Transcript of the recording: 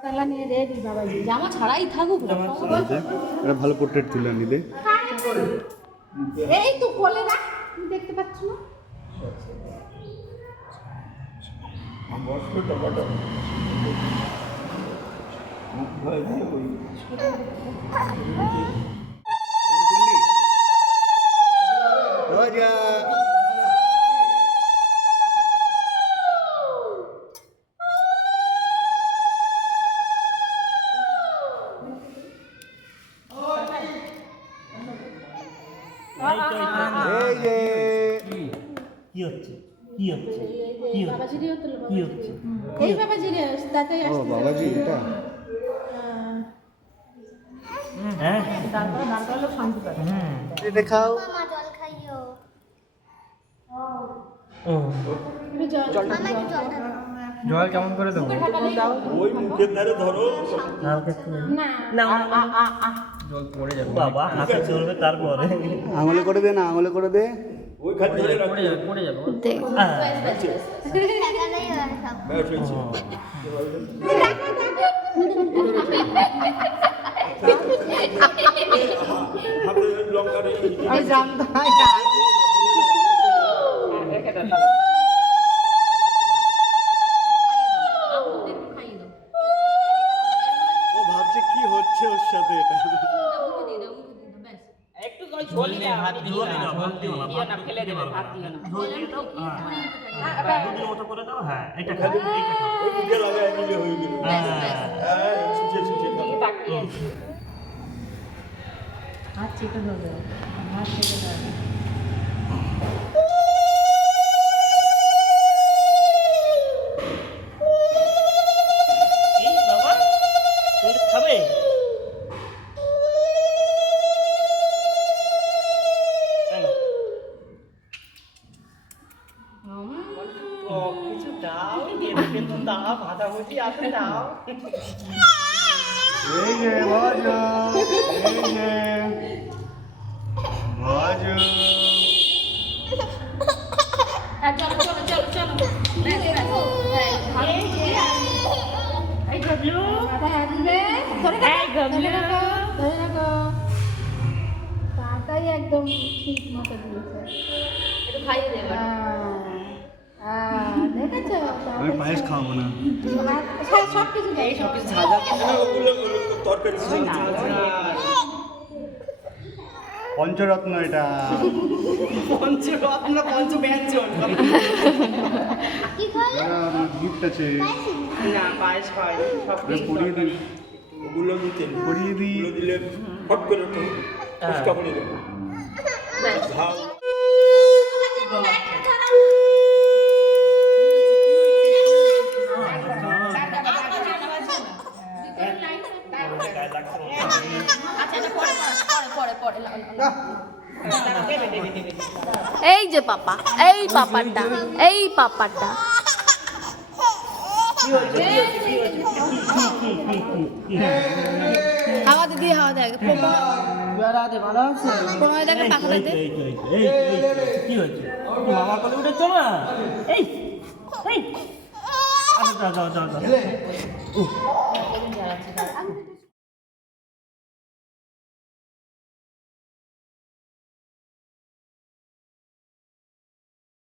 টালা নিয়ে রেডি বাবাজি, জামা ছাড়াই থাকুক না। এটা ভালো পোর্ট্রেট তুলে আনি দে। এই তো কোলে রাখ, তুমি দেখতে পাচ্ছ না? এই বাবাজি রে, তাতে আসছে বাবাজি এটা তারপরে দাঁড় করলে শান্তি পাবে। এটা খাও। মামা জল খাইও। একটু জল মামা একটু জল দাও। জল কেমন করে দেবো? ওই মুখের ধারে ধরো। না জল পড়ে যাবে বাবা, হাতে চলবে তারপরে আঙুলে করে দে না, আঙুলে করে দে। ওই খালি ধরে রাখো। পড়ে যাবে টাকাটাই আর খাও। ব্যাস হয়েছে। হাতে লঙ্কা রেখে আমি জানতাম ও ভাবছে কি হচ্ছে ওর সাথে এটা। একটু করে ঝোল দিও, ভাত দিও না, ঝোল দিও না, ফেলে দেবে, ভাত দিও না। ঝোল দিয়ে দাও, দুধের মতো করে দাও। হ্যাঁ, এটা খাবে, এইটা খাবে। ওই মুখে লাগায় নিলে হয়ে গেল। হ্যাঁ, সুচে সুচে খাও। তাকিয়ে হাত চেপে ধরবে, হাত চেপে ধরবে। এই বাবা, তুমি খাবে? কিছু দাও, এদিকে তো দাও, ভাজাভুজি আছে দাও। এই যে বাজো, এই যে বাজো। এই গবলু, মাথায় দিবে, ধরে রাখো, ধরে রাখো, ধরে রাখো। পাটাই একদম ঠিক মতো দিয়েছে। একটু খাইয়ে দে এবার। দেখেছো? আমি পায়েস খাওয়াবো না। সব কিছু এই সব কিছু ঝাল ঝাল কিন্তু ওগুলো তরকারি পঞ্চরত্ন এটা। পঞ্চরত্ন, পঞ্চব্যঞ্জন। কি খাই? গিফট আছে। না, পায়েস হয় সব কিছু পড়িয়ে দিই, ওগুলো দিতেন। পড়িয়ে দিই। ওগুলো দিলে ফট করে তো ফুচকা করে দেবো। ঝাল এই যে পাপা, এই পাপাটা, এই পাপাটা। হাওয়া দিদি, হাওয়া দেখ। প্রণয় দেখে পাখাটা দে। কি হয়েছে? মামা কোলে উঠেছো না? এই এই, আচ্ছা, যাও যাও যাও।